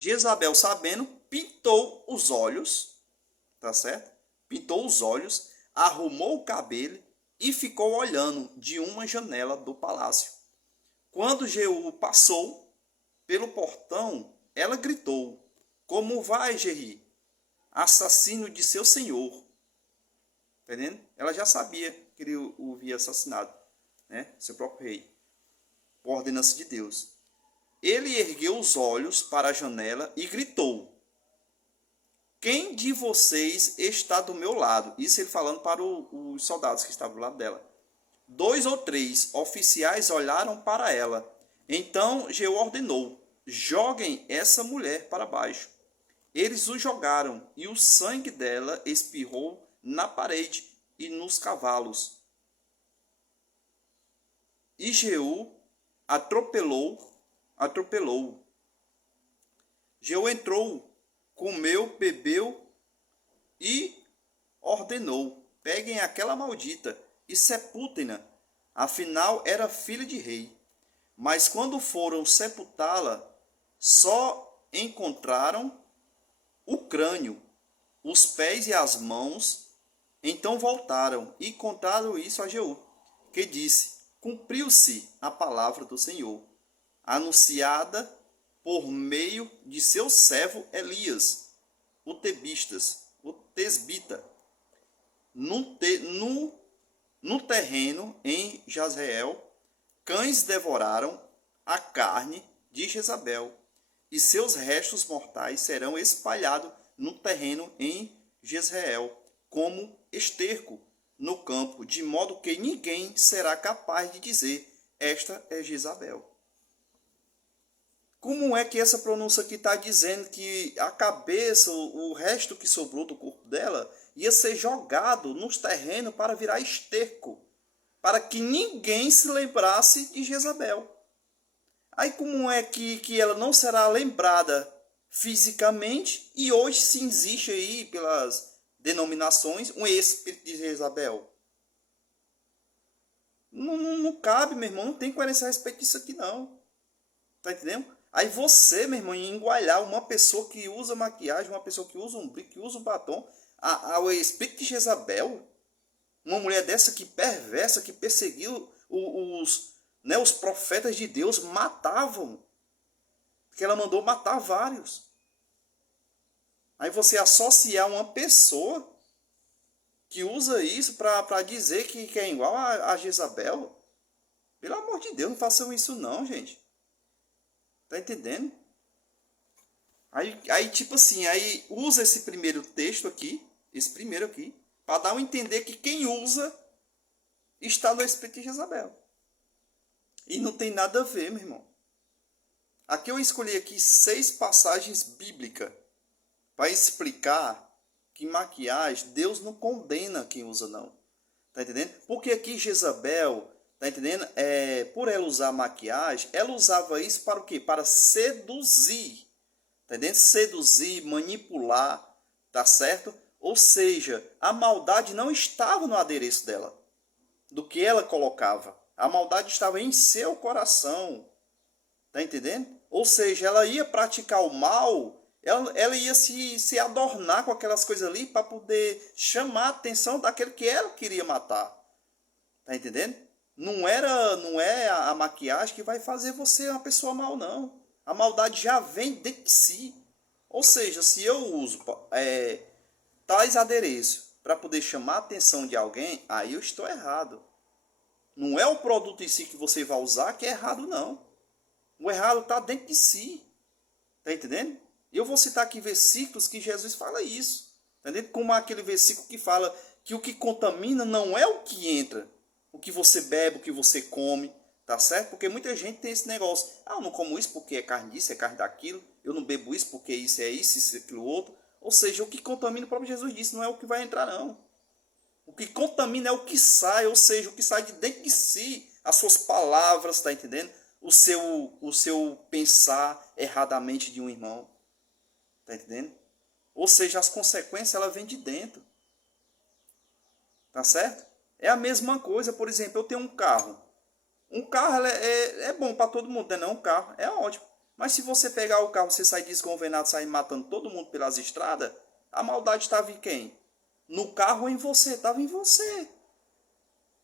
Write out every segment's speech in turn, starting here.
Jezabel, sabendo, pintou os olhos, tá certo? Pintou os olhos, arrumou o cabelo e ficou olhando de uma janela do palácio. Quando Jeú passou pelo portão, ela gritou: Como vai, Jerri? Assassino de seu senhor. Tá entendendo? Ela já sabia que ele o havia assassinado, né? Seu próprio rei, por ordenança de Deus. Ele ergueu os olhos para a janela e gritou: Quem de vocês está do meu lado? Isso ele falando para os soldados que estavam do lado dela. 2 ou 3 oficiais olharam para ela. Então Jeú ordenou: Joguem essa mulher para baixo. Eles o jogaram e o sangue dela espirrou na parede e nos cavalos. E Jeú atropelou. Jeú entrou, comeu, bebeu e ordenou: Peguem aquela maldita e sepultem-na. Afinal, era filha de rei. Mas quando foram sepultá-la, só encontraram o crânio, os pés e as mãos. Então voltaram e contaram isso a Jeú, que disse: Cumpriu-se a palavra do Senhor, anunciada por meio de seu servo Elias, o tesbita, no terreno em Jazreel. Cães devoraram a carne de Jezabel, e seus restos mortais serão espalhados no terreno em Jezreel, como esterco no campo, de modo que ninguém será capaz de dizer: Esta é Jezabel. Como é que essa pronúncia aqui está dizendo que a cabeça, o resto que sobrou do corpo dela, ia ser jogado nos terrenos para virar esterco, para que ninguém se lembrasse de Jezabel? Aí como é que ela não será lembrada fisicamente e hoje se existe aí pelas denominações um espírito de Jezabel? Não cabe, meu irmão, não tem coerência a respeito disso aqui não. Tá entendendo? Aí você, meu irmão, engualhar uma pessoa que usa maquiagem, uma pessoa que usa um brinco, que usa um batom, ao espírito de Jezabel, uma mulher dessa que perversa, que perseguiu os profetas de Deus, matavam, que ela mandou matar vários. Aí você associar uma pessoa que usa isso para dizer que é igual a Jezabel, pelo amor de Deus, não façam isso não, gente. Tá entendendo? Aí tipo assim, aí usa esse primeiro texto aqui, esse primeiro aqui, para dar a entender que quem usa está no espírito de Jezabel. E não tem nada a ver, meu irmão. Aqui eu escolhi aqui 6 passagens bíblicas para explicar que maquiagem Deus não condena quem usa não. Tá entendendo? Porque aqui Jezabel, tá entendendo? Por ela usar maquiagem, ela usava isso para o quê? Para seduzir. Tá entendendo? Seduzir, manipular, tá certo? Ou seja, a maldade não estava no adereço dela, do que ela colocava. A maldade estava em seu coração. Tá entendendo? Ou seja, ela ia praticar o mal, ela ia se adornar com aquelas coisas ali para poder chamar a atenção daquele que ela queria matar. Tá entendendo? Não é a maquiagem que vai fazer você uma pessoa mal, não. A maldade já vem dentro de si. Ou seja, se eu uso tais adereços para poder chamar a atenção de alguém, aí eu estou errado. Não é o produto em si que você vai usar que é errado, não. O errado está dentro de si. Está entendendo? E eu vou citar aqui versículos que Jesus fala isso. Tá entendendo? Como aquele versículo que fala que o que contamina não é o que entra, o que você bebe, o que você come, tá certo? Porque muita gente tem esse negócio: eu não como isso porque é carne disso, é carne daquilo, eu não bebo isso porque isso, é aquilo outro. Ou seja, o que contamina, o próprio Jesus disse, não é o que vai entrar, não. O que contamina é o que sai, ou seja, o que sai de dentro de si, as suas palavras, tá entendendo? O seu pensar erradamente de um irmão. Tá entendendo? Ou seja, as consequências ela vêm de dentro. Tá certo? É a mesma coisa, por exemplo, eu tenho um carro. Um carro é bom para todo mundo, né? Não, um carro é ótimo. Mas se você pegar o carro, você sair desgovernado, sair matando todo mundo pelas estradas, a maldade estava em quem? No carro ou em você? Estava em você.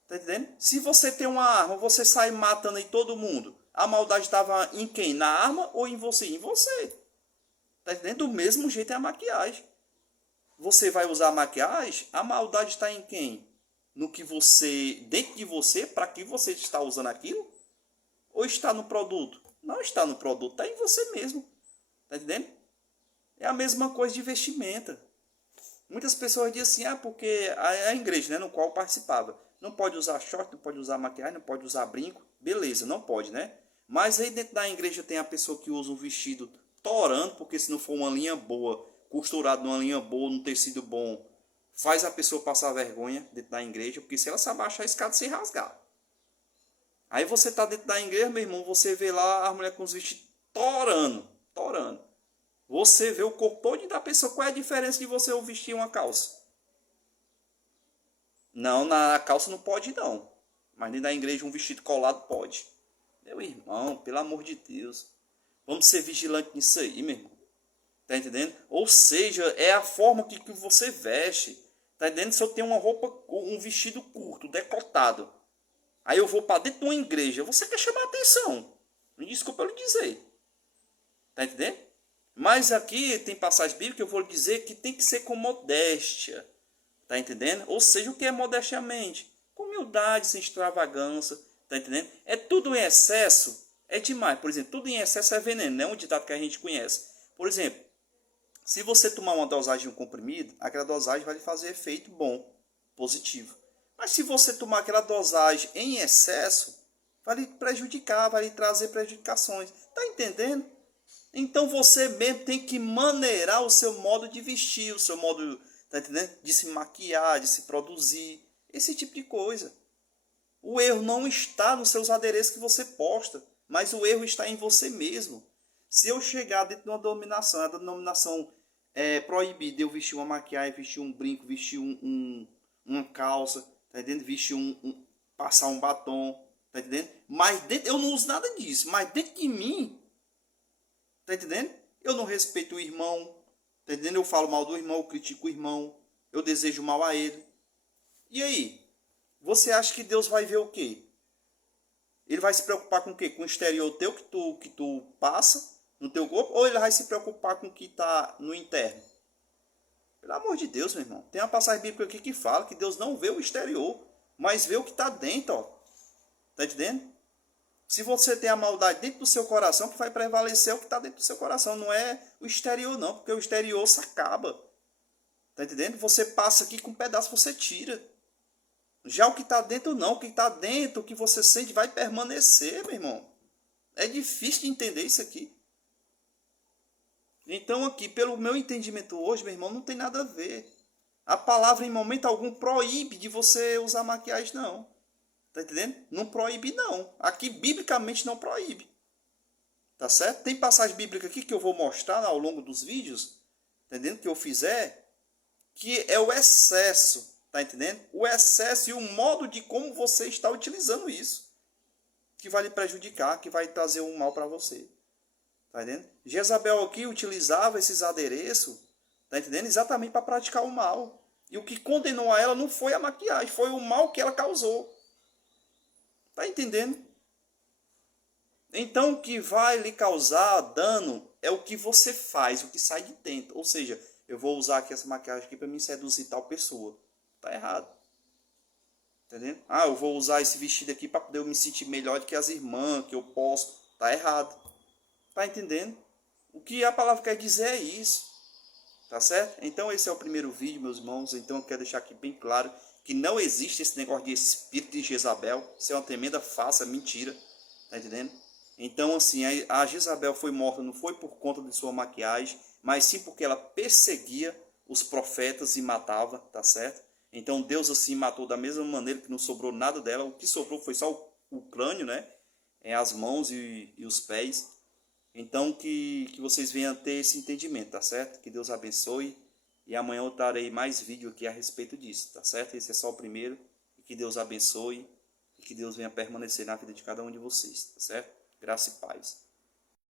Tá entendendo? Se você tem uma arma, você sai matando aí todo mundo, a maldade estava em quem? Na arma ou em você? Em você. Tá entendendo? Do mesmo jeito é a maquiagem. Você vai usar a maquiagem, a maldade está em quem? No que você, dentro de você, para que você está usando aquilo? Ou está no produto? Não está no produto, está em você mesmo. Tá entendendo? É a mesma coisa de vestimenta. Muitas pessoas dizem assim, porque a igreja, né, no qual eu participava, não pode usar short, não pode usar maquiagem, não pode usar brinco. Beleza, não pode, né? Mas aí dentro da igreja tem a pessoa que usa um vestido torando, porque se não for uma linha boa, costurado numa linha boa, num tecido bom, faz a pessoa passar vergonha dentro da igreja, porque se ela se abaixar a escada, se rasgar. Aí você tá dentro da igreja, meu irmão, você vê lá a mulher com os vestidos torando, torando. Você vê o corpo todo da pessoa. Qual é a diferença de você vestir uma calça? Não, na calça não pode não. Mas dentro da igreja um vestido colado pode. Meu irmão, pelo amor de Deus. Vamos ser vigilantes nisso aí, meu irmão. Tá entendendo? Ou seja, é a forma que você veste. Tá entendendo? Se eu tenho uma roupa, um vestido curto, decotado, aí eu vou para dentro de uma igreja, você quer chamar a atenção. Me desculpa eu lhe dizer. Tá entendendo? Mas aqui tem passagem bíblica que eu vou lhe dizer que tem que ser com modéstia. Tá entendendo? Ou seja, o que é modestamente? Com humildade, sem extravagância. Tá entendendo? É tudo em excesso, é demais. Por exemplo, tudo em excesso é veneno, é um ditado que a gente conhece. Por exemplo, se você tomar uma dosagem de um comprimido, aquela dosagem vai lhe fazer efeito bom, positivo. Mas se você tomar aquela dosagem em excesso, vai lhe prejudicar, vai lhe trazer prejudicações. Tá entendendo? Então você mesmo tem que maneirar o seu modo de vestir, o seu modo, tá entendendo? De se maquiar, de se produzir, esse tipo de coisa. O erro não está nos seus adereços que você posta, mas o erro está em você mesmo. Se eu chegar dentro de uma denominação, a denominação proibir de eu vestir uma maquiagem, vestir um brinco, vestir uma calça, tá entendendo? Vestir passar um batom, tá entendendo? Mas dentro, eu não uso nada disso, mas dentro de mim, tá entendendo? Eu não respeito o irmão, tá entendendo? Eu falo mal do irmão, eu critico o irmão, eu desejo mal a ele. E aí? Você acha que Deus vai ver o quê? Ele vai se preocupar com o quê? Com o exterior teu que tu passa no teu corpo? Ou ele vai se preocupar com o que está no interno? Pelo amor de Deus, meu irmão. Tem uma passagem bíblica aqui que fala que Deus não vê o exterior, mas vê o que está dentro, ó. Tá entendendo? Se você tem a maldade dentro do seu coração, que vai prevalecer é o que está dentro do seu coração. Não é o exterior, não. Porque o exterior se acaba. Tá entendendo? Você passa aqui com um pedaço, você tira. Já o que está dentro, não. O que está dentro, o que você sente, vai permanecer, meu irmão. É difícil de entender isso aqui. Então, aqui, pelo meu entendimento hoje, meu irmão, não tem nada a ver. A palavra, em momento algum, proíbe de você usar maquiagem, não. Tá entendendo? Não proíbe, não. Aqui, biblicamente, não proíbe. Tá certo? Tem passagem bíblica aqui que eu vou mostrar ao longo dos vídeos, tá entendendo? Que eu fizer, que é o excesso. Tá entendendo? O excesso e o modo de como você está utilizando isso. Que vai lhe prejudicar, que vai trazer um mal para você. Tá entendendo? Jezabel aqui utilizava esses adereços, tá entendendo? Exatamente para praticar o mal. E o que condenou a ela não foi a maquiagem, foi o mal que ela causou. Tá entendendo? Então o que vai lhe causar dano é o que você faz, o que sai de dentro. Ou seja, eu vou usar aqui essa maquiagem aqui para me seduzir tal pessoa. Tá errado. Entendendo? Eu vou usar esse vestido aqui para poder eu me sentir melhor do que as irmãs, que eu posso. Tá errado. Tá entendendo? O que a palavra quer dizer é isso. Tá certo? Então esse é o primeiro vídeo, meus irmãos. Então eu quero deixar aqui bem claro que não existe esse negócio de espírito de Jezabel. Isso é uma tremenda farsa, mentira. Tá entendendo? Então assim, a Jezabel foi morta não foi por conta de sua maquiagem, mas sim porque ela perseguia os profetas e matava, tá certo? Então Deus assim matou da mesma maneira que não sobrou nada dela. O que sobrou foi só o crânio, né? As mãos e os pés. Então que vocês venham a ter esse entendimento, tá certo? Que Deus abençoe. E amanhã eu trarei mais vídeo aqui a respeito disso, tá certo? Esse é só o primeiro. E que Deus abençoe. E que Deus venha permanecer na vida de cada um de vocês, tá certo? Graça e paz.